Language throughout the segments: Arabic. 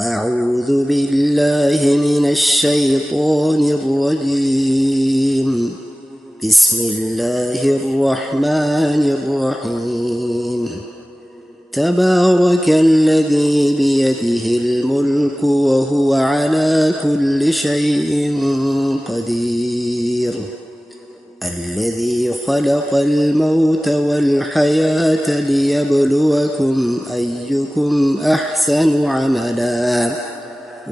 أعوذ بالله من الشيطان الرجيم. بسم الله الرحمن الرحيم. تبارك الذي بيده الملك وهو على كل شيء قدير، الذي خلق الموت والحياة ليبلوكم أيكم أحسن عملا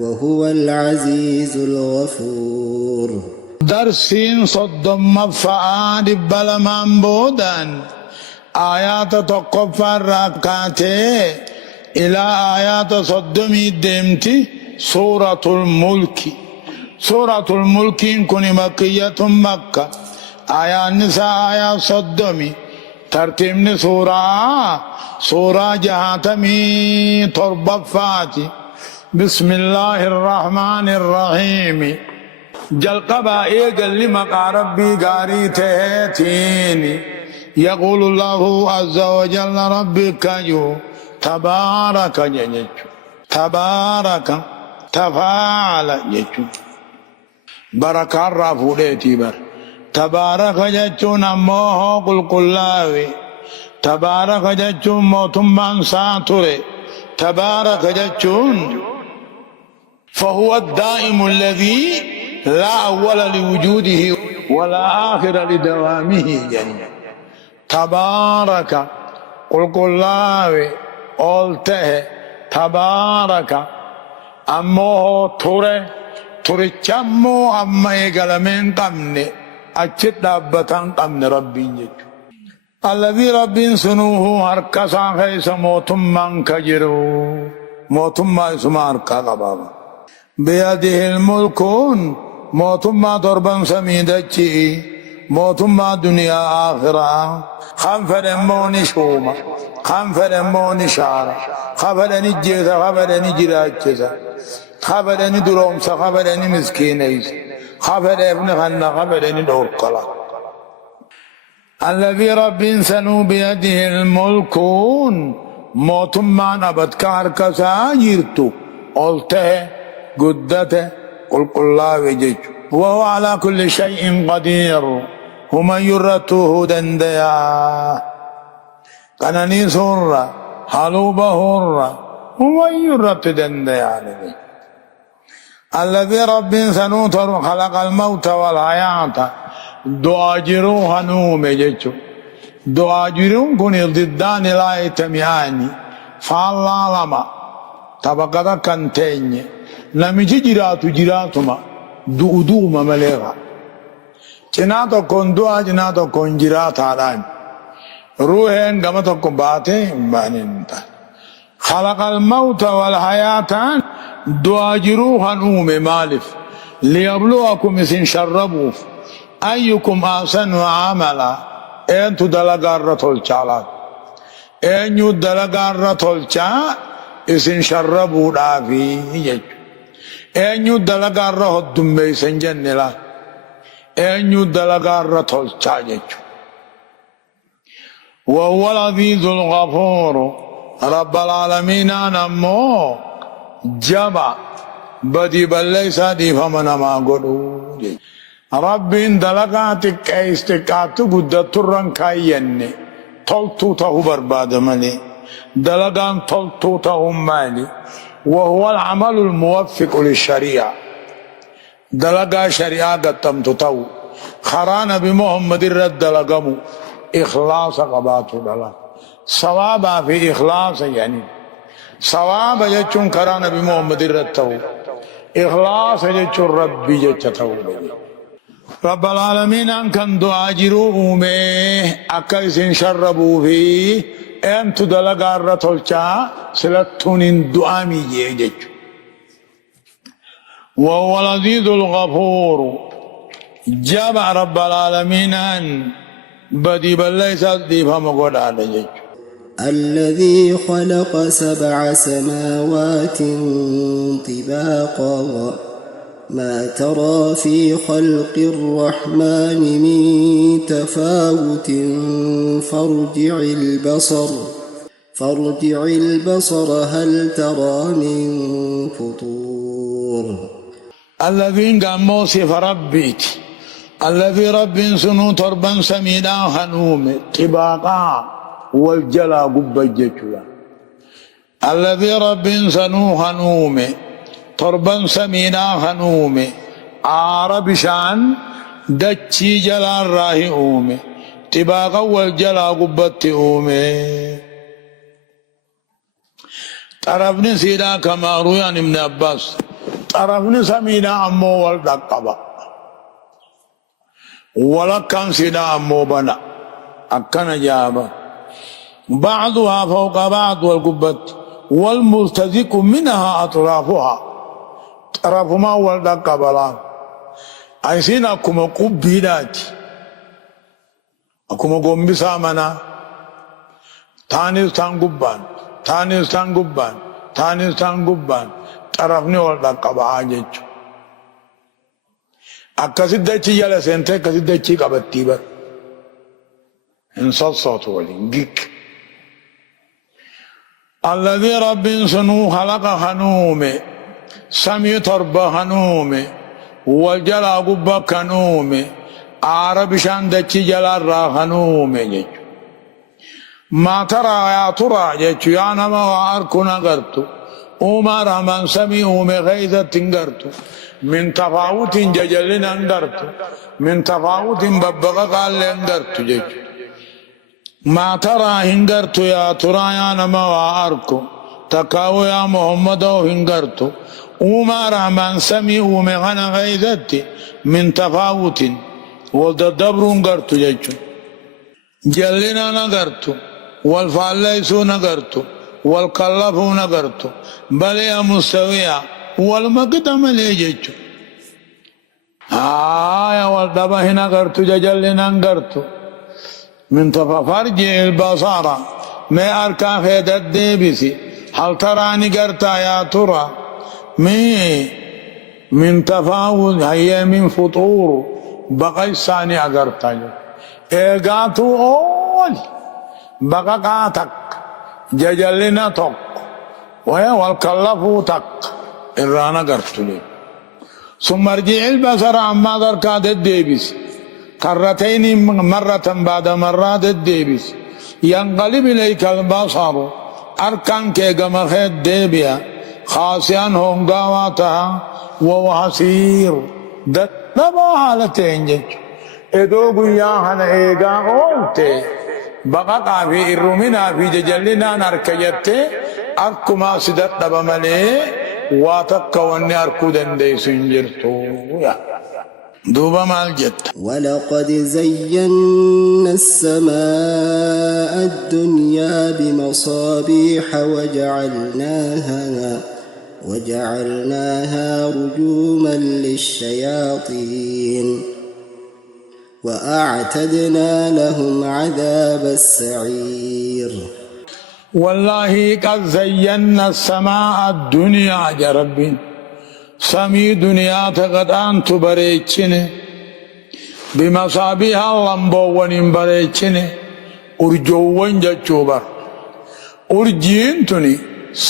وهو العزيز الغفور. درسين صدم مفعاد بلمان بودان آيات تقفى الركعتين إلى آيات صدمي دمتي سورة الملك. سورة الملك كن مكية مكة، آية النساء آية صدمي ترتيب سورة جهاتمي تربة فاتي. بسم الله الرحمن الرحيم. جلقبا إيقل لمقا ربي قاري تهتيني. يقول الله عز وجل ربك يو تبارك جنجو تبارك تفعل جنجو بركة رفوليتي بر تبارك جنجو نموه قل قلاوي تبارك جنجو موتمان ساتوري تبارك جنجو فهو الدائم الذي لا أول لوجوده ولا آخر لدوامه جنة. تبارك قل قلاوي قلته تبارك أمه توري چمو أما إيقال من قمني أجد دابتان قمن ربي جج الذي ربي سنوه هركسا خيس موتمان كجرو موتما اسمه هركا قبابا بيده الملكون موتما ضربا سميدتشي موتما دنيا آخرة خنفر موني شوما خنفر موني شارة خبرني جيزة خبرني جراجزة خبرني درومسة خبرني مسكينيس خبر ابن خنا خبرني دورقلا. الذي رب سنو بيده الملكون موتما نبت كاركسا جيرتو قلته قدته قل الله وجج وهو على كل شيء قدير ومن يرته دنديا كانني سرة حلوبة هرة ومن يرت دنديا الذي رب سنوتر خلق الموت والحياة دعاجروها نوم جج دعاجرون كن ضدان لا يتمياني فالله لما طبقة كنتيني namichi jiraatuma du'uuma maleera cinaa tokkoon du'aa cinaa tokkoon jiraataadhaan ruuheen gama tokko baatee hin baanin ta'a. Khalaqal mawta wal hayaataan du'aa jiruuhan uume maaliif liyabluwakum isin sharrabuuf ayyukum ahsanu amala eentu dalagaarra tolchaalaat eenyu dalagaarra tolchaa isin sharrabuudhaafi jechuudha. eenyu dalagarra hoddummeeysan jenne la eenyu dalagarra tolchaa jechu وهو العزيز الغفور رب العالمين نمو جبا بدي بليس دي فمن ما قلو رب دلقاتك استقاتو قدت الرنكاين تلتو تهو برباد ملي دلقان تلتو تهو مالي وهو العمل الموفق للشريعة دلقا شريعة قدم تتو خران بمحمد الرد دلقمو إخلاص قباتو دلق صوابا في إخلاص يعني صوابا جتشون خران بمحمد الرد تو إخلاص جتشون ربي جتشتو رب العالمين أن كان دعاجروا ميه أكيسين شربوا فيه أنتو دلقا الرتولشا سلطون دعامي جيجج وهو العزيز الغفور جابع رب العالمين أن بدي بليس ديفا مقود على جيج الذي خلق 7 سماوات طباقا ما ترى في خلق الرحمن من تفاوت فارجع البصر هل ترى من فطور الذين قاموا صف ربيت الذي رب سنو تربا سمينا هنوم طباقا والجلا قبجتلا الذي رب سنو هنوم تربا سمينا هنوم عرب شان دتشي جلا راهي اومي طباقا والجلا قبت اومي طرفني سيدا كما روي عن ابن عباس طرفني سمينا أمو والدقبا ولا كان سيدا أمو بنا أكن جابا بعضها فوق بعض والقبة والملتزق منها أطرافها طرف ما والدقبا أيسين أكما قبيلات أكما قم بسامنا تانيستان قبان تانيستان قبان تانيستان قبان طرفني والدقبا جيجو أكاسد دچي يالا سنتي كاسد دچي قبطي بر انصال صوت ولين الذي رب سنو خلق هنومي سمي تربة هنومي والجلا قبا كنومي عرب شان دچي جلا را هنومي جيجو ما ترى يا ترى جيجو يا نما واركنا غرتو عمر من سمي اومي غيظة تنغرتو من تفاوت ججلين انغرتو من تفاوت ببغا قال انغرتو جيجو ما ترى هنغرتو يا ترى يا نما واركو تكاو يا محمد هنغرتو عمر من سمي اومي غنا غيظة من تفاوت والدبر انغرتو جيجو جلنا نغرتو والفاليسو نغرتو والكلفو نغرتو بل يا مستويا والمقدم ليجيجو يا والدبه نغرتو ججلنا نغرتو من تفرج البصارة ما أركا خيد الديبسي هل تراني قرتا يا ترى من تفاوض هي من فطور بقى الثاني أقرتا إيقاتو أول بقى قاتك ججلنا توك والكلفو تك إرانا قرتلي ثم ارجع البصر عما ذركات الديبس كرتين مرة بعد مرات الديبس ينقلب إليك البصر أركان كيغم خيد ديبيا خاسيا هنغاواتها وهو حسير دتبا حالتين جج إدو قياهن إيغا قولتي بقى في الرومنا في ججلنا نركجت أركما سدت بملي واتك وني أركودن دي سنجرتو دوبا مال جت ولقد زينا السماء الدنيا بمصابيح وجعلناها رجوما للشياطين وأعتدنا لهم عذاب السعير والله قد زينا السماء الدنيا جرب سمي دنيا تقدان تبريتشن بمصابيح اللمبوان بريتشن أرجوان جاتشوبر أرجين تني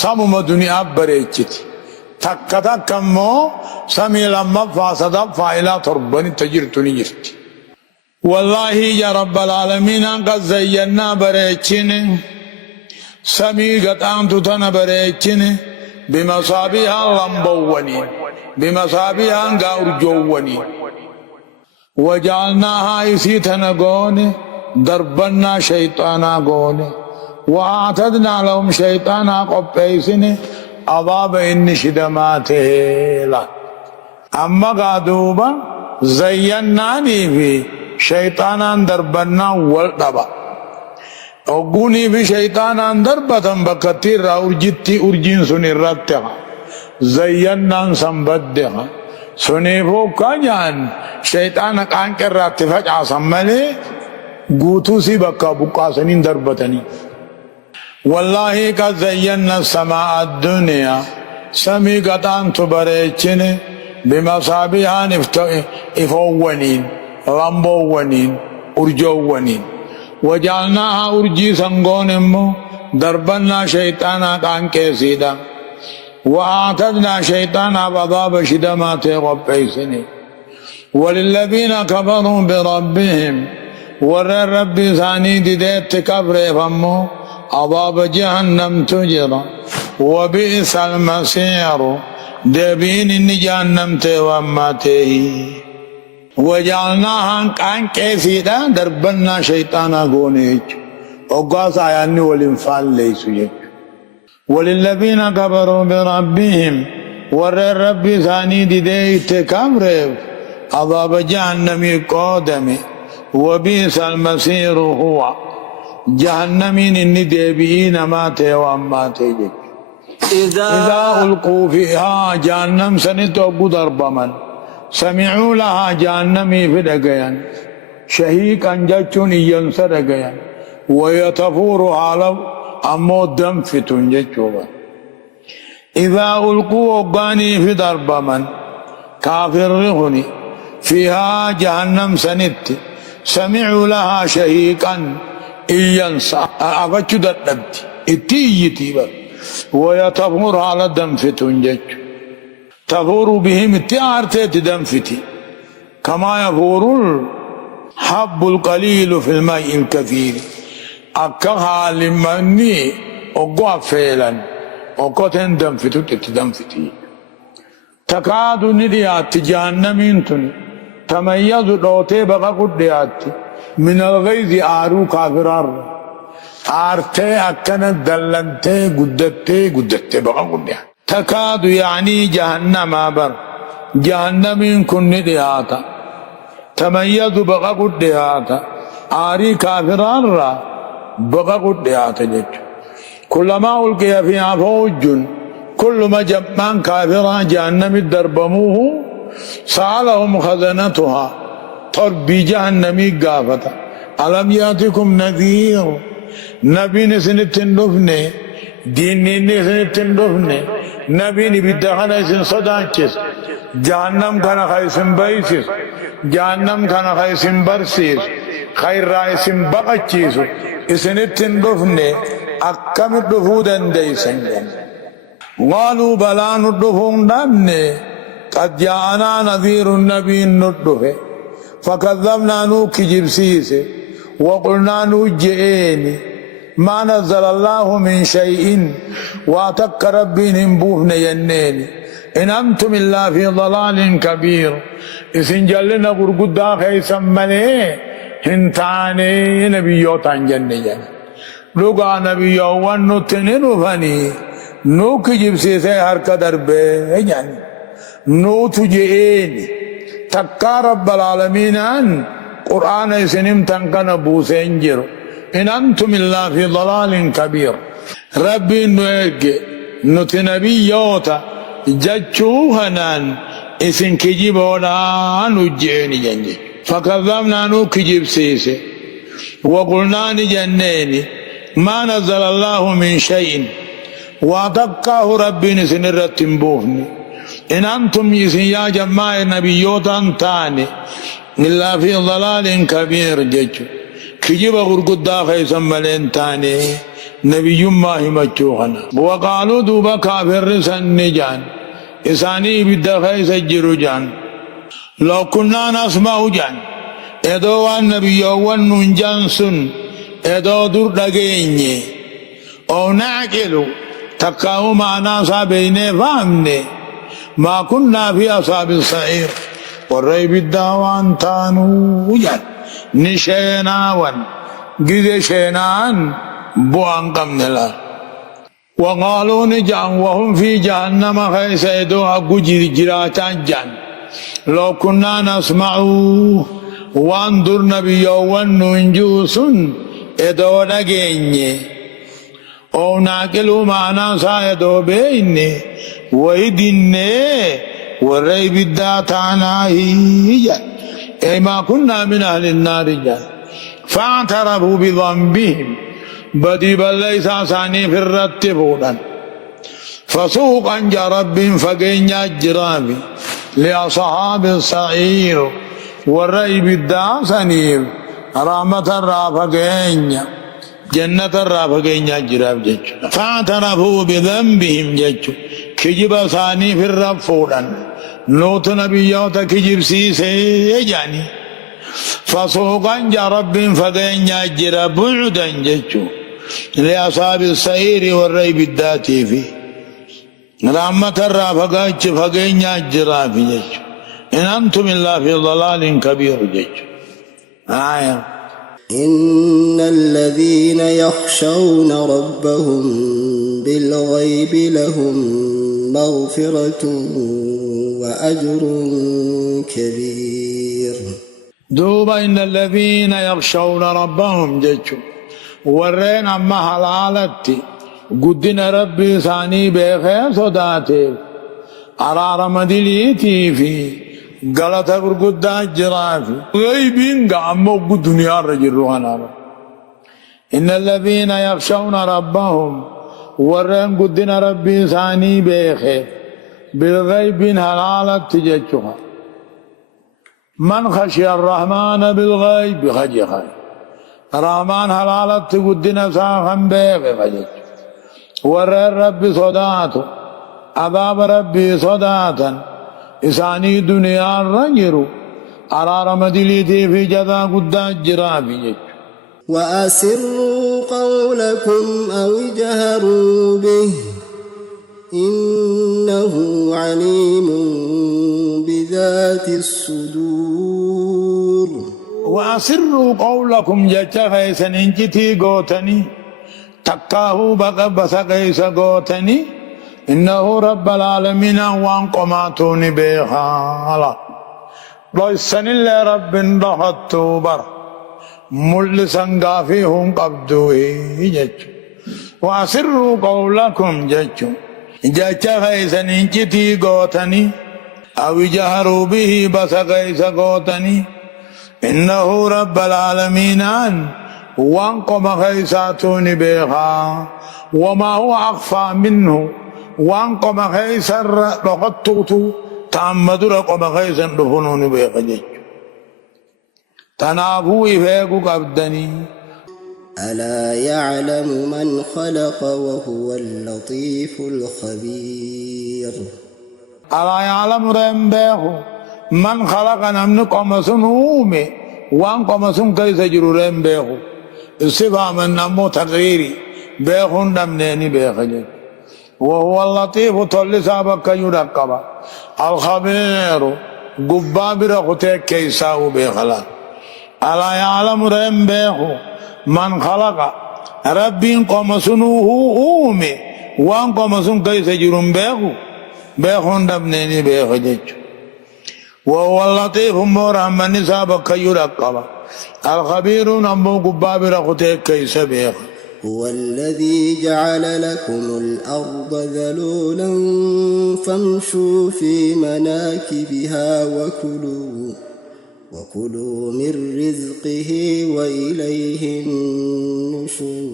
سمم دنيا بريتشت تكتا كمو سمي لما فاسدا فائلا ترباني تجرتني جرت والله يا رب العالمين قد زينا بريتشن سمي قطعن تتنا بريتشن بمصابيح اللمبواني بمصابيح أرجواني وجعلناها إسيتنا قوني دربنا شيطانا قوني وأعتدنا لهم شيطانا قبيسني عذاب إن شدماته لا أما قادوبا زيناني في شيطانا دربنا والدبا أقوني في شيطانا دربتا بكتير أرجتي أرجين سني رتها زينا سنبدها سني فوقان شيطانا كان كرات فجأة سمالي قوتو سي بكا بقا سنين دربتني والله قد زينا السماء الدنيا سمي قطان تبريتشن بمصابيح إفوانين لمبوانين أرجوانين وجعلناها أرجي سنغون دربنا شيطانا كان كيسيدا وأعتدنا شيطان عذاب شدمات قبيسني وللذين كفروا بربهم ور رب ثاني ديت كبر فمو عذاب جهنم تجرى وبئس المصير دبين جهنم تومته وجعلناها كان كيسيدا دربنا شيطانا غونيج وقاس عياني والانفال ليسو يك وللذين كفروا بربهم ور رب ثاني ديت كبر عذاب جهنم قادمه وبئس المصير هو جهنمين الندبين ماتي واماتي إذا ألقوا فيها جهنم سنتوقو ضربمن سمعوا لها جهنمي في دقيان شهيقا جتون ينسى دقيان ويتفور على أمو دم فتن جتوبا إذا ألقوا وقاني في ضربمن كافر رغني فيها جهنم سنت سمعوا لها شهيقا إيانسا أفتشو دردبت إتيتي بر ويتفور على دنفتون جج تفور بهم اتعارتت دنفتي كما يفور الحب القليل في الماء الكثير أكها لمني أقوى فعلا أقوتن دنفتو تتدنفتي تكاد نديات جهنمين تني تميز دوتي بقى قديات من الغيظ آرو كافرار آرتي أكنت دلنتي قدتي بقى قديات تكاد يعني جهنم بر جهنمين كن ندياتا تميز بقى قديات آري كافرار بقى قديات جج كلما ألقي فيها فوج كل ما جمعان كافرا جهنم دربموه سألهم خزنتها طربي جهنمي قافتا ألم يأتكم نذير نبي نسنتن دفني ديني نسنتن دفني نبي نبدخل اسن صداچس جهنم كان خيسن بيسس جهنم كان خيسن برسيس خير رائسن بقچيس اسنتن دفني أكم دفودن ديسن قالوا بلا ندفون دمني قد جاءنا نذير النبي ندفه فكذبنا نوكي جبسيسه وقلنا نوجئيني ما نزل الله من شيء واتك ربي نبوهن ينيني إن أنتم إلا في ضلال كبير إسن جلنا قرقودا خيسا ملي هنتاني نبيوتان جنة لقى نبيوان نتنين فني نوكي جبسيسه حركة دربه يعني نو تجئيني تكا رب العالمين أن قرآن سنم تنكن بوسين جرو إن أنتم إلا في ضلال كبير ربي نوئك نتنبي يوتا جتشوهنان إسن كجيبونا نجئني جنجي فكذبنا نو كجيب سيسي وقلنا نجنيني ما نزل الله من شيء واتقاه ربي نسنرت بوهني إن أنتم يا جماعة نبيوتا تاني إلا في ضلال كبير جيجو كجيب غرقودا خيسا ملين تاني نبي ما همتشوخنا وقالوا دوبا كافر سنجان إساني بدا خيسا جرو جان لو كنا نسمع جان إدو النبي وننجان سن إدو در لغيني أو نعقلو تقاو معنا صابيني فهمني ما كنا في أصحاب السعير والريب الداوان تانو وجد نشيناوان قد شينان بوان قمنا وقالوا نجان وهم في جهنم خيسيدو أقو جراتا جان لو كنا نسمعوا وانظر نبي وننجوس إدو نجيني أو ناكلوا معنا سايدو بيني ويدني والريب الداتانا هي أي ما كنا من أهل النار جان فاعترفوا بذنبهم بدي بل ليس ثاني في الرتبولا فسوقا جرب فقين الجرابي لأصحاب السعير والريب الداسنير رحمة الرافقين جنة الرافقين الجراب جج فاعترفوا بذنبهم جج كجب ثاني في الرفودا نوت نبيوت كجب سيسي جاني فسوقا جا رب فقين يجر بعدا ججو لأصحاب السعير والريب الداتي فيه رحمة الرافقات فقين يجر في ججو إن أنتم إلا في ضلال كبير ججو آية إن الذين يخشون ربهم بالغيب لهم مغفرة وأجر كبير. دوبا إن الذين يخشون ربهم ججو ورين أما حلالتي قدنا ربي ثاني بخير صداتي أرار مدليتي في غلطة قرقودة جرافي غيبين قاموا الدنيا رجل روحنا. إن الذين يخشون ربهم ورين قدنا ربي ثاني بخير بالغيب حلالت تججوها من خشي الرحمن بالغيب خجي خي الرحمن حلالت قدنا ساخن بيخ خجج ورين ربي صداته عذاب ربي صداتا إساني دنيا رجروا أرار مدليتي في جدا قد جرافي. وأسروا قولكم أو اجهروا به إنه عليم بذات الصدور. وأسروا قولكم جتا خيسا انجتي قوتني تقاه بقى بس خيسا قوتني إنه رب العالمين وانقماتوني بيخالا لويسن الله رب رحطو بر ملسا قافيهم قبضوه جج. وأسروا قولكم جج جتا خيسا انجتي قوتني أو جهروا به بس خيسا قوتني إنه رب العالمين وانقم خيساتوني بيخا وما هو أخفى منه وانقم خيسر لقطوتو تعمد رقم خيسر دفنوني بيخا تنافوا إفاقوا قبدني. ألا يعلم من خلق وهو اللطيف الخبير. ألا يعلم رمبه من خلق نمن قمسون هومي وان قمسون كيس جرو رمبه استفهام النمو تقريري بيخون دمنيني بيخجل وهو اللطيف طل سابق يرقب الخبير قباب رخته كيساو بيخلا. ألا يعلم رمبه من خلق ربين قمسون هومي وان قمسون كيس جرو بيخون دمنيني بيخجل وهو اللطيف مرحمن سابق يرقب الخبير نمو قباب رخته كيس بيخ. هو الذي جعل لكم الأرض ذلولا فامشوا في مناكبها وكلوا من رزقه وإليه النشور.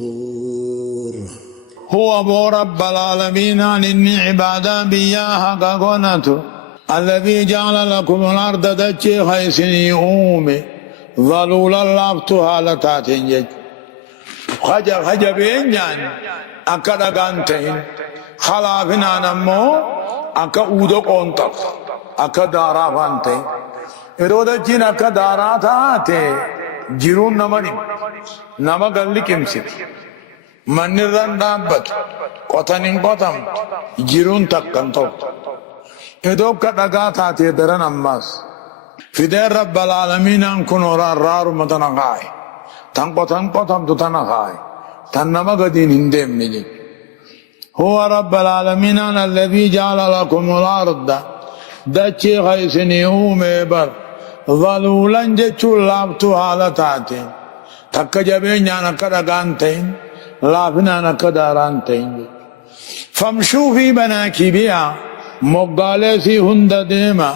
هو رب العالمين إني عبادا بياها قناته الذي جعل لكم الأرض دجي خيسني أومي ظلولا لافتها لتاتين خجا بين يعني أكدا قانتين خلافنا نمو أكا أودو قنطق أكا دارا فانتين إرودة جين أكا دارا تاتي جيرون نماني نما قلي كمسيت من نران دابت قطنين قطم جيرون تقن تو إدوك كدقا تاتي درن أماس فدير رب العالمين أنكن ورار متنقاي تنقطم تتنقاي تنما قدين هندم نجي. هو رب العالمين الذي جعل لكم الأرض دچي خيسني أومي ظلولا جچو لابتها لتاتين تك جبين جانا كدقانتين لافنا نكدارانتين فامشوا في مناكبها مقالسي هند ديما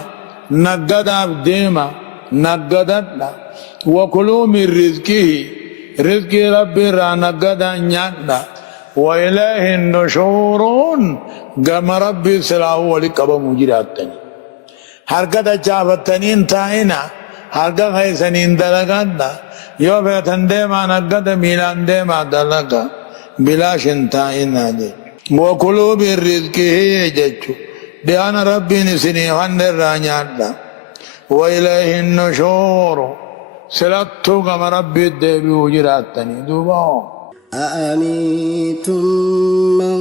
نقداب ديما نقدتنا وكلوا من رزقه رزق ربي را نقدا نيانا وإليه النشورون قام ربي سلاه ولقب مجراتني حركة جافتنين تاينا حركة خيسنين دلقانا يو بيتن ديما نقدا ميلان ديما دلقا بلاش تاينا دي وكلوا من رزقه جتشو ديان ربي نسني خن الرانيادا وإليه النشور سلطو كما ربي الدبي وجراتني دوبا أأمنتم من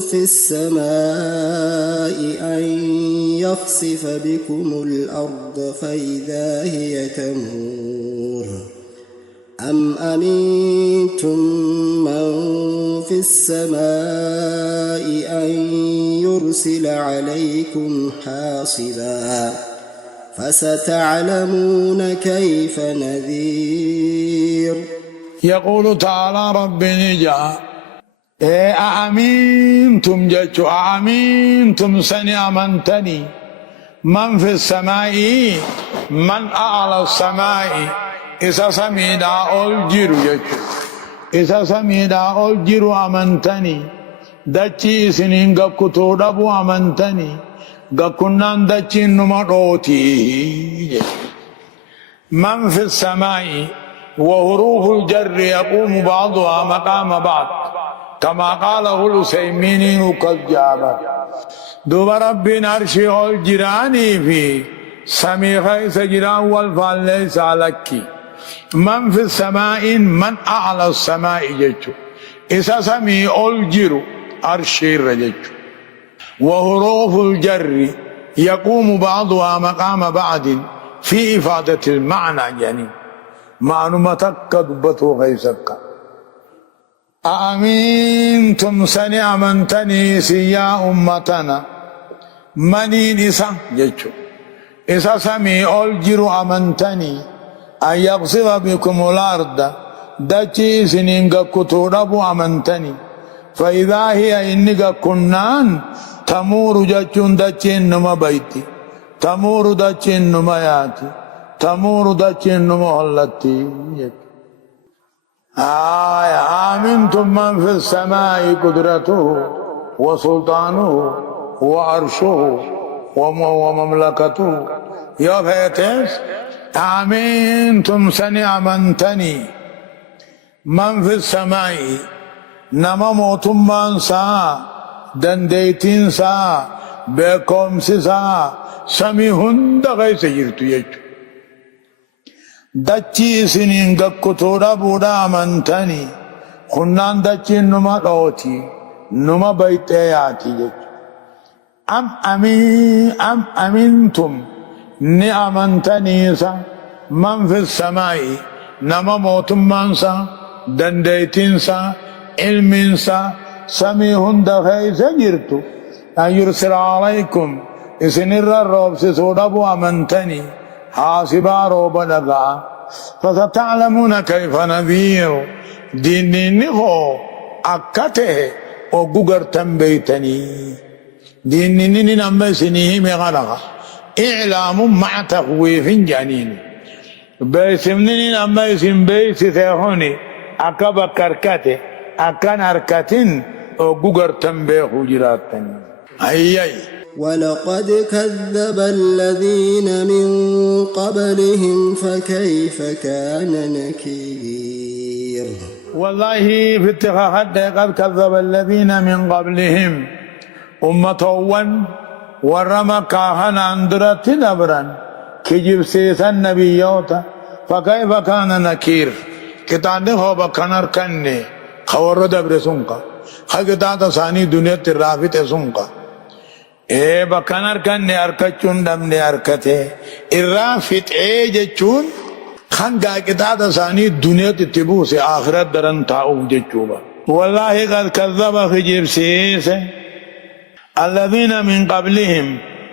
في السماء أن يخسف بكم الأرض فإذا هي تمور أم أمنتم من في السماء أن يرسل عليكم حاصبا فستعلمون كيف نذير. يقول تعالى ربي نجا أأمنتم جتشو أأمنتم سني أمنتني من في السماء من أعلى السماء إذا سميدا أولجر جتشو إذا سميدا أولجر أمنتني دچي سنين غكتو دبو أمنتني غكنان دچي نمروتي من في السماء وحروف الجر يقوم بعضها مقام بعض كما قاله العثيمين كالجابة دوب ربنا عرشي الجراني في سميخي سجران والفال ليس لكي من في السماء من أعلى السماء جيتشو إذا سمي الجر عرشي رجيتشو وحروف الجر يقوم بعضها مقام بعض في إفادة المعنى يعني معلومتك دبتو غيسك أأمنتم سني أمنتني سيا أمتنا مني نسا جيتشو إسا سمي أولجر أمنتني أن يغصب بكم الأرض دچي سنين كتورب أمنتني فإذا هي إنك كنان تمور جچون دچي نما بيتي تمور دچي نما ياتي تمور دچي نما هلتي آمنتم من في السماء قدرته وسلطانه وعرشه ومملكته يا فيتس آمنتم سني أمنتني من في السماء نما موتمان سا دنديتين سا بكم سا سمي هند غيس جرتو يجو دچي سنين غكتورا بودا أمنتني خنان دچي نما دوتي نما بيتياتي يجو أم أمنتم ني أمنتني سا من في السماء نما موتمان سا دنديتين سا علم سا سمي هند غيس جرتو أن يرسل عليكم إسنر الرب سودابو أمنتني حاسبا روب لغا فستعلمون كيف نذير ديني هو أكته وغغر تنبيتني ديني نمبر سنيه مغلغا إعلام مع تخويف جنين بيسمني نمبر سن بيس تهوني أكبا كركته أكان أركتين وغغر تنبيه جراتني أي ولقد كذب الذين من قبلهم فكيف كان نكير. والله في اتخاذ قد كذب الذين من قبلهم أمة ورما كاهن أندرت دبرا كجب سيسا نبيوتا فكيف كان نكير كتان هو بكنر كني خور دبر سنقا خكتان ثاني دنيا ترافت سنقا بكنر كني أركتشون دمني أركته الرافت جتشون خنقا كتان ثاني دنيا تتبو سي آخرت درن تاؤف جتشوبا والله قد كذب خجب سيسا الذين من قبلهم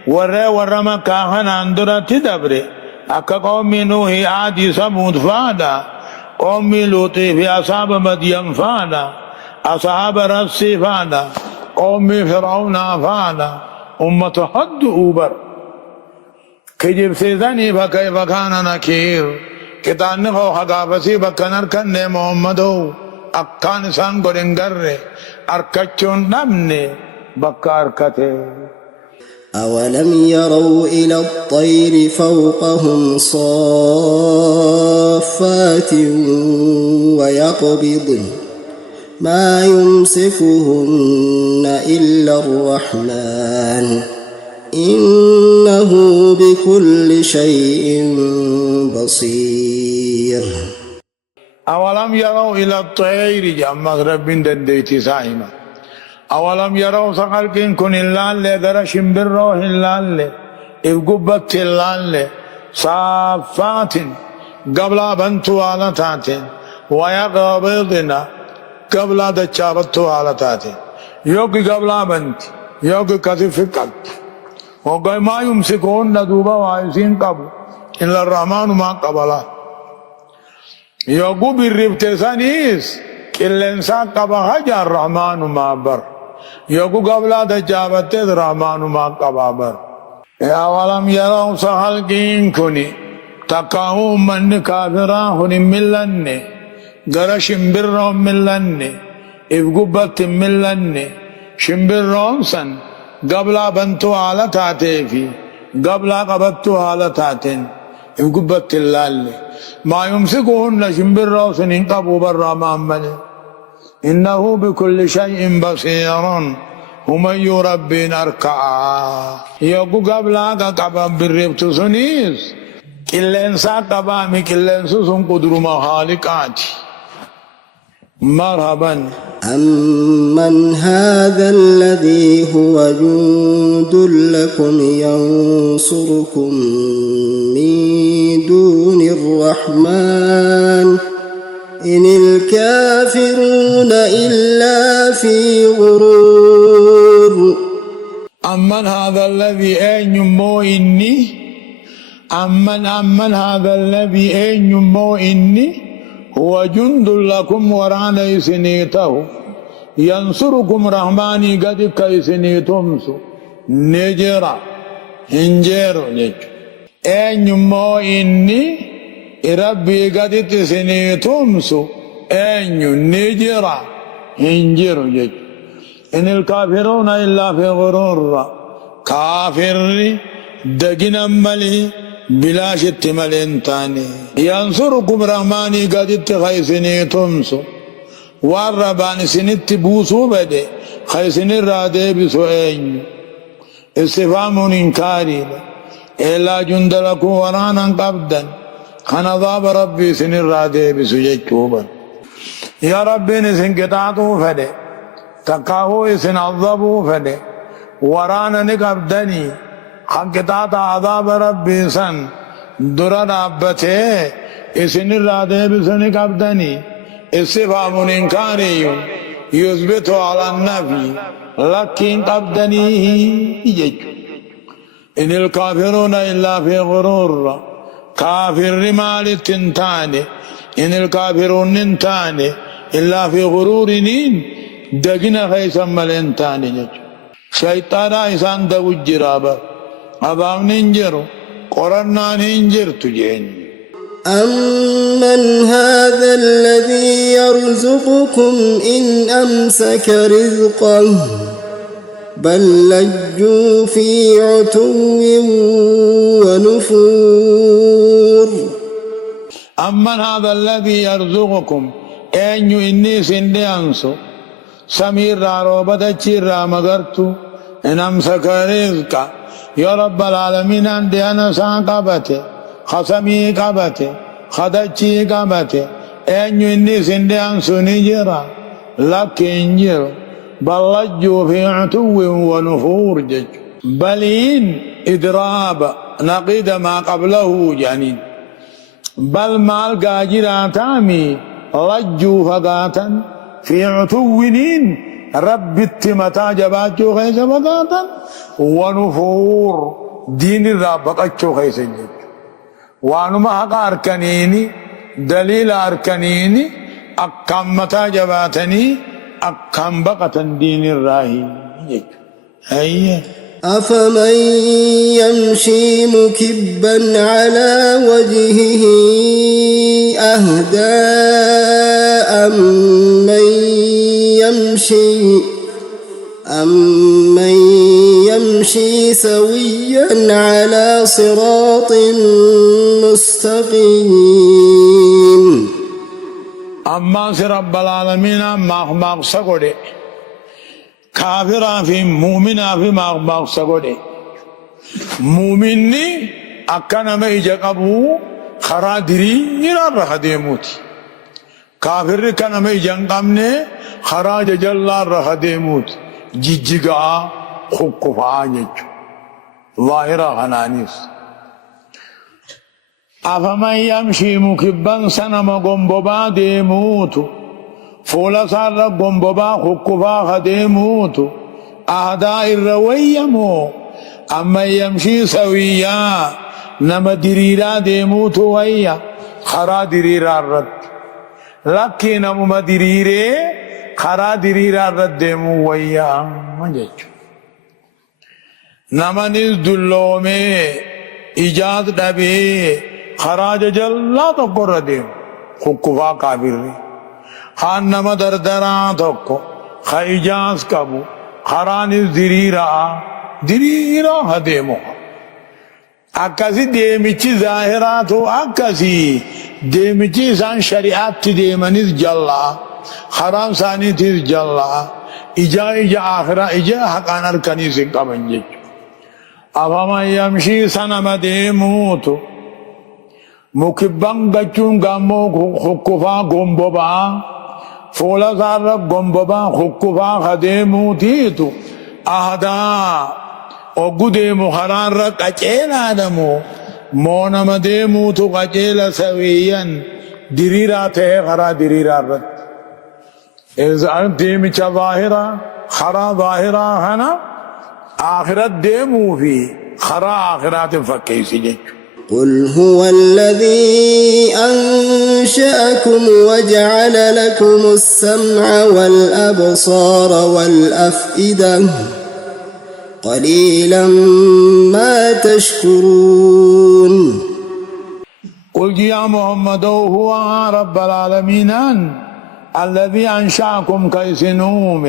ورما كاهن أندرت دبر أكا قوم نوح عاد ثمود فادا قوم لوط في أصحاب مدين فادا أصحاب رس فادا قوم فرعون فادا أمة حد أوبر كجب سيزاني فكيف كان نكير كتان نخو حقافسي بكنر كن محمدو أكان سان قرنگر أركچون نمني بكار كته. أولم يروا إلى الطير فوقهم صافات ما يمسكهن إلا الرحمن إنه بكل شيء بصير. أولم يروا إلى الطير جمع رب دنديتي سائمة أولم يروا سقلكين كن اللال غرا شمبرو اللال إفقبت اللال صافات قبل بنتو على تاتين ويقبضنا قبل دچابتو على تاتين يوكي قبل بنت يوكي كثفكت وقال ما يمسكون ندوبا وعيسين قبل إلا الرحمن ما قبلا يوكو بالربتسانيس إلا قبل حجا الرحمن ما بر يوكو قبل دچابت الرحمن ما قبابر يا ولم يروا سهلكين كني تقاو من كافرا هن ملن غرا شمبرو ملن إفقبت ملن شمبرون سن قبل بنتو على تاتي قبل قبضتو على تاتين إفقبت اللال ما يمسكهن شمبرو سن قبو برا محمد إنه بكل شيء بصير ومن يربي نركعا يقو قبل قبل بالربط سنيس كلن ساقبا مي كلن سن قدر مخالقات مرحبا. أمن هذا الذي هو جند لكم ينصركم من دون الرحمن إن الكافرون إلا في غرور. أمن هذا الذي أنمو إني أمن هذا الذي أنمو إني هو جند لكم ورانا سنيته ينصركم رحماني قد كيسنيتمس نجرا هنجر أنمو إني ربي قد تسنيتمس أن نجرا هنجر إن الكافرون إلا في غرور كافر دقنا ملي بلا شت ملين تاني ينصركم رحماني قد اتخيسني تمسو والربان سنت بوسو بدي خيسني رادي بسوئين استفهام انكاري إلا جند لكم ورانا قبدا خنضاب ربي سن رادي بسججوبا يا ربي نسن قطعتو فدي تقاهو سن عذبو فدي ورانا نقبدني حقتات عذاب ربي سن درد عبته اسن الرادة بسن قبدني استفهام انكاري يثبت على النبي لكن قبدني يجج إن الكافرون إلا في غرور كافر مال التنتاني إن الكافرون ننتاني إلا في غرور نين دقنا خيسا ملنتاني جج شيطانا إسان دو الجرابة عذاب ننجر قرنا ننجر تجين. أمن هذا الذي يرزقكم إن أمسك رزقه بل لجوا في عتو ونفور. أمن هذا الذي يرزقكم أن إني سندي أنسو سمير روبة تشير مغرتو إن أمسك رزقه يا رب العالمين عندي أنا ساقبته خصمي قبته خدتشي قبته أن إني سندي أنسو نجرا لكن جرو بل لجوا في عتو ونفور جج بلين إدراب نقيد ما قبله جانين بل مال قاجرا تامي لجوا فقاتا في عتوين رب التمتا جباتشو خيس فقاتا ونفور دين الرابقاتشو خيس جج وانما حق أركنيني دليل أركنيني أكمتا جباتني أكم بقة دين الراهي هيا. أفمن يمشي مكبا على وجهه أهدى أمن يمشي سويا على صراط مستقيم. أما رب العالمين مغمغ سقودي كافرا في مؤمنا في مغمغ سقودي مؤمني أكنا ما يجاكبو خرادري يرى خديموتي كافر كان ما يجانقمني خراج جلال خديموت جيجيغا خكفا نيچ ظاهرة خنانيس أفمن يمشي مكبا سنم غنببا ديموت فولا صار غنببا خكفا خديموت أهداء الرويمو أما يمشي سويا نما دريرا ديموت ويا خرا دريرا رد لكن نما دريري خرا دريرا رد ديمو ويا مجج نما نز دلومي إجاد دبي خراج جلا تقر ديم خكفا كابر خان نما دردران تقو خا إجاز كبو خرا نز دريرا هديمو akkasi deemichi zaahiraatu akkasi deemichi isaan shari'aatti deemanis jallaa karaan isaaniitis jallaa ija akhiraa ija haqaan harkaniis hin qaban jechuudha. Afaman yamshii sanama deemuutu mukibban gachuun gaammoo hukkufaa gombobaa fuula isaarra gombobaa hukkufaa kadeemuutiitu ahdaa oggu deemu karaarra qaceelaadhamu moo nama deemuutu qaceela sawiyyan diriiraa ta'ee karaa diriiraa irratti deemicha zaahiraa karaa zaahiraa kana akhirat deemuu fi karaa akhiraatiin fakkeessi jechuudha. قل هو الذي أنشأكم وجعل لكم السمع والأبصار والأفئدة قليلا ما تشكرون. قل يا محمد هو رب العالمين الذي أنشأكم كيسنوم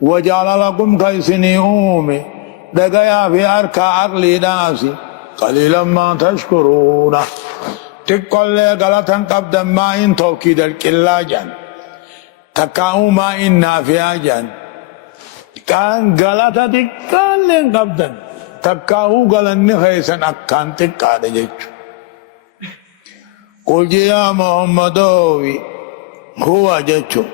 وجعل لكم كيسنيوم دقيا في أركا عقلي ناسي قليلا ما تشكرون. تقول لي غلطا قبدا ما إن توكيد الكلاجا تكاو ما إن نافيا جان كان غلطا تقال لي قبدا تكاو غلطني خيسا أكان تقال جيجو. قل يا محمد هو جيجو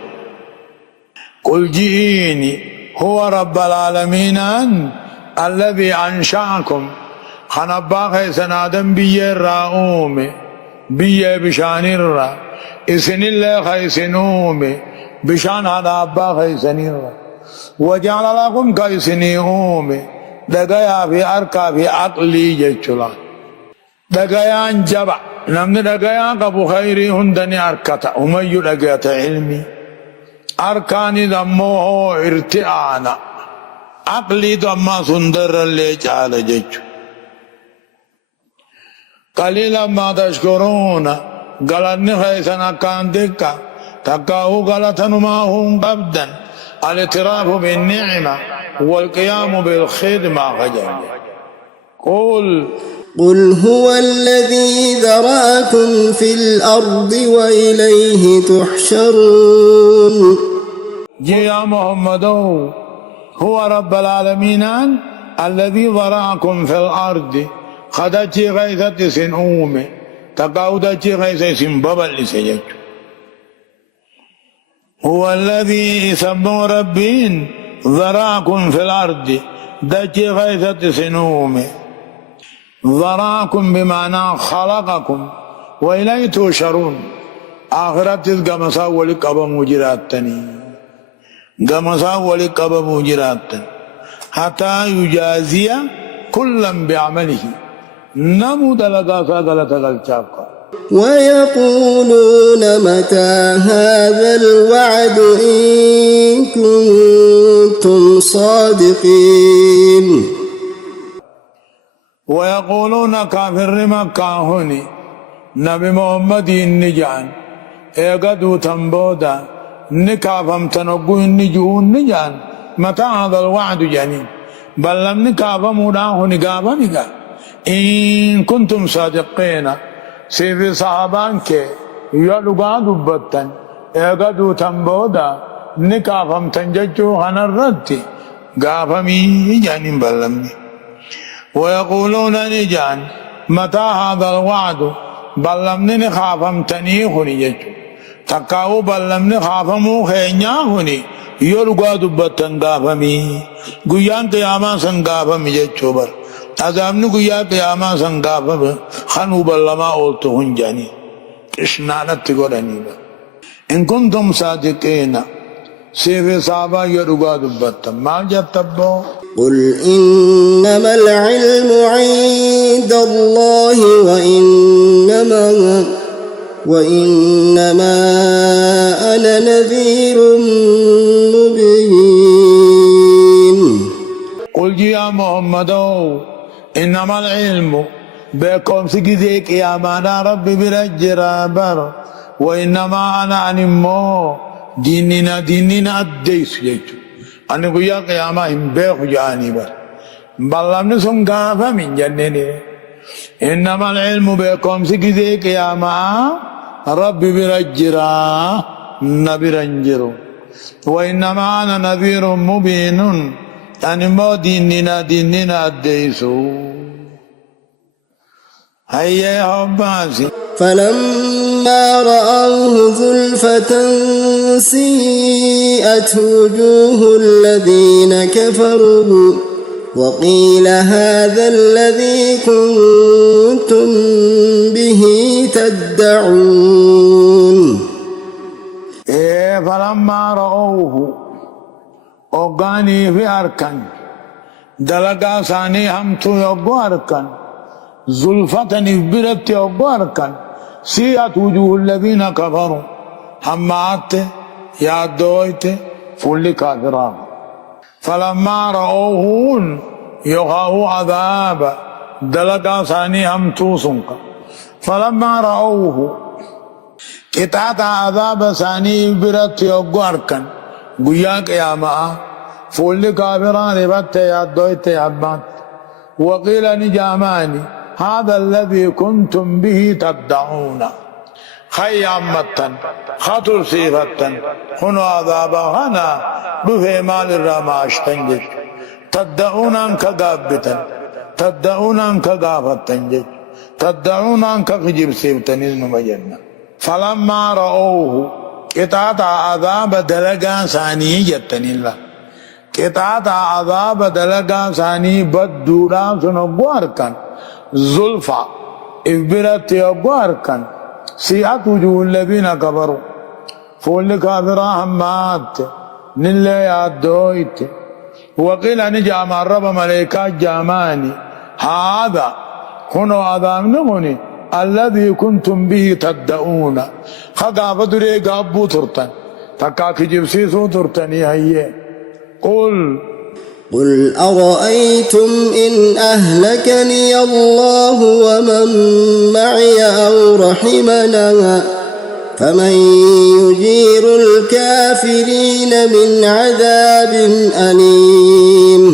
قل جئيني هو رب العالمين الذي أنشأكم خنبا خيسن آدم بيه الرأوم بيه بشان الرأ إسن الله خيسنوم بشان خنبا خيسن الرأ وجعل لكم كيسنيوم دقيا في أركا في عقلي جيشلا دقيا انجبع نمن دقيا قبو خيري هندني أركتا وميو دقيا علمي أركاني دموه ارتعانا عقلي دمّا سندر اللي جعل جيشو. قليلا ما تشكرون غلطني خيسنا كان دكا تكاو غلطن ما هم قبدا الاعتراف بالنعمة والقيام بالخدمة غجر. قل هو الذي ذراكم في الأرض وإليه تحشرون. يا محمد هو رب العالمين الذي ذراكم في الأرض خدتي غيثة سنومي تقاودتي غيثة سنببل سيجو. هو الذي سمو ربين ذراكم في الأرض دتي غيثة سنومي ذراكم بمعنى خلقكم وإليه تحشرون. آخرت قمسا ولقب مجراتني قمسا ولقب مجراتني حتى يجازي كلا بعمله نمو دلقا ساقلة الشاقة. ويقولون متى هذا الوعد إن كنتم صادقين. ويقولون كافر مكة هني نبي محمد النجان ايقدوا تنبودا نكافم تنقو النجون نجان متى هذا الوعد جانين بل لم نكافم وداه نقافم إن كنتم صادقين سيف صحابانك يلقى دبتن اقدو تنبودا نكافم تنججو هنرتي قافمي جانين بلمني ويقولون نجان متى هذا الوعد بلمني نخافم تنيخني ججو تقاو بلمني خافمو خينياخني يلقى دبتن قافمي قيان قياما سنقافمي ججو بر عذابني قيا قياما سنقافم خنو بلما أولتهن جاني إشنانت تقولني إن كنتم صادقين سيف صعبا يلقى دبتن ما جتبو قل إنما العلم عند الله وإنما أنا نذير مبين. قل يا محمد إنما العلم بكم سجدك يا مانا ربي برجرا بر وإنما أنا أنمو ديننا أديس يجو أنا قويا قياما هم بيخ جاني بر بلامن سنقافا من جنني إنما العلم بكم سجدك يا ما ربي برجرا نبرنجرو وإنما أنا نذير مبين أنمو ديننا أديسو هيا حباسي فلما رأوه زلفة سيئت وجوه الذين كفروا وقيل هذا الذي كنتم به تدعون. فلما رأوه أغاني في أركان دلقا ثاني همتو يغو أركان زلفة نفبرت يغو أركان سيئت وجوه الذين كفروا همات يادويت فل كافران فلما رأوهون يغاو عذاب دلقا ثاني همتو سنقا فلما رأوه كتات عذاب ثاني برت يغو أركان قيا قياما فول كافران بات يادويت يابات وقيل نجاماني هذا الذي كنتم به تدعون خيامتا خطر صيفتا هنا عذابا هنا بفي مال الرماش تنجج تدعون انك قابتا تدعون انك قافت تنجج تدعون انك خجب صيفتا نزم بجنة فلما رأوه قطعت عذاب دلقا ثاني جتني الله قطعت عذاب دلقا ثاني بدورا سنقوار كان زلفا إبرت يقوار كان سيئت وجوه الذين كفروا فول كافرا همات نلا يادويت وقيل نجام الرب ملائكة جاماني هذا هنا عذاب نغني الذي كنتم به تدعون خدا بدري قابو ترتن تكاك جبسيسو ترتني هي قل أرأيتم إن أهلكني الله ومن معي أو رحمنا فمن يجير الكافرين من عذاب أليم.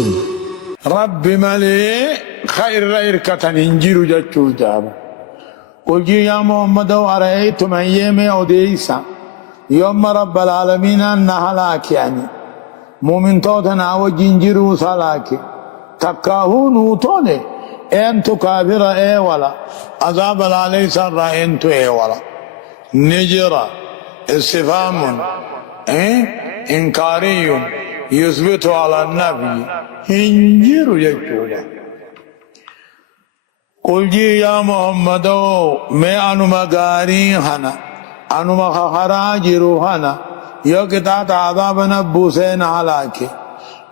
رب ملي خير ريركة انجير جاتشو جابا قل يا محمد أرأيتم أيام أوديسا يوم رب العالمين أن هلاك يعني مؤمن توتنا وجنجرو سلاك تكاهون وطوني انتو كافر اي ولا عذاب عليه سر انتو اي ولا نجرة استفهام انكاري يثبت على النبي انجرو يجولا قل يا محمد میں انما غاری ہنا انما خراجرو ہنا یو کتات عذاب نبوسین حلاکے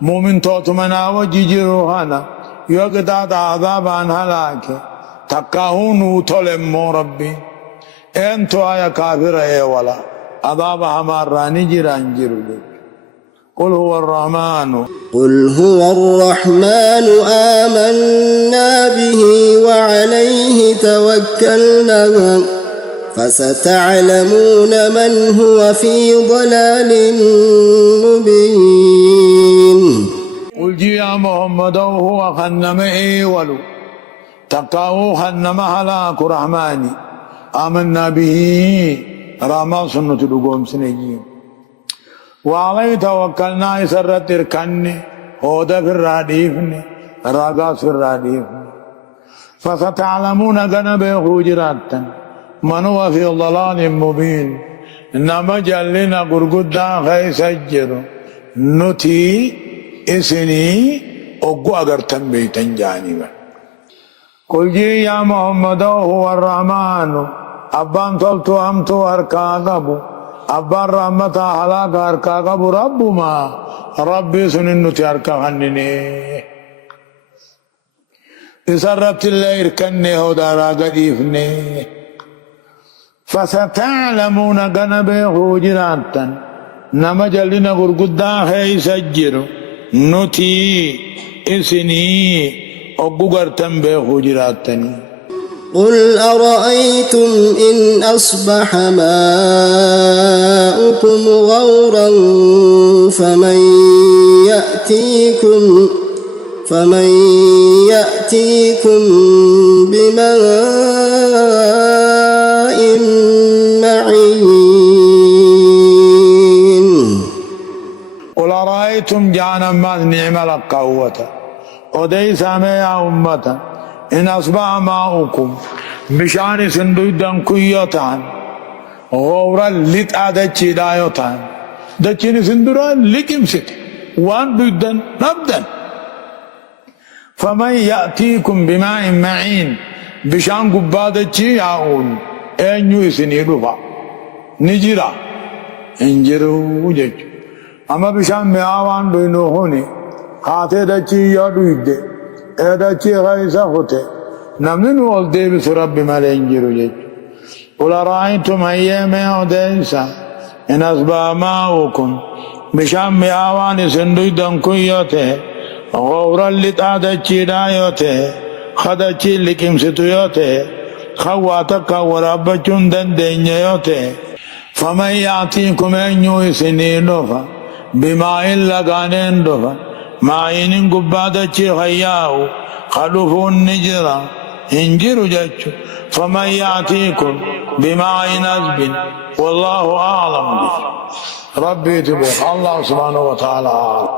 مومن توتمنا وجیجرو ہنا یو کتات عذاب ان حلاکے تکاہونو تولمو ربی انتو آیا کافر اے والا عذاب ہمار رانی جران جرو دے قل هو الرحمن آمنا به وعليه توكلنا فستعلمون من هو في ضلال مبين. قل يا محمد هو خنم ايولو تقاو خنم هلاك رحماني آمنا به راما سنة لقوم سنجين وعليه توكلنا يسرت الكني هودا في الراديفني راقاس في الراديفني فستعلمون جنبه جراتا من هو في ضلال مبين إنما جلنا قرقودا خيسجر نتي إسني أقو أغر تنبيتا جانبا قل جي يا محمد هو الرحمن أبان طلتو أمتو أركاغبو أبان رحمتا حلاك أركاغبو رب ما ربي سنن نتي أركاغنني إسرت الله إركني هو دارا قديفني فستعلمون جنبه جراتا نما جلنا غرقودا خيسجر نتي إسني أقوغر تنبه جراتني قل أرأيتم إن أصبح ماؤكم غورا فمن يأتيكم بماء معين قل أرأيتم جانا ما نعم لك قوة ودي سامي أمة إن أصبح ماؤكم بشان سندودا كيوتان غورا لتعدتشي دايوتان دتشين سندورا لكمست وان دودا نبدا فمن يأتيكم بماء معين بشان قبادتشي يعون أنيو سني رفع نجرا انجروا جج أما بشان مياوان بينوهوني خاطر دچی یادوید دچی غیسا ہوتے نمن ولدی بسرب مالنجرو جج قل رأيتم أيام أوديسا إن أصبح ماؤكم بشام مياوان سندوي دنكويوته غورا لتعدچی دايوته خدچی لكم ستويوته خواتك ورابچون دندنيوته فمن يأتيكم أنيو سنينوفا بماء لغانين دوفا معين قبادة خياو خلفون نجرا انجر جاتشو فمن يأتيكم بماء نزب والله أعلم به ربي تبه الله سبحانه وتعالى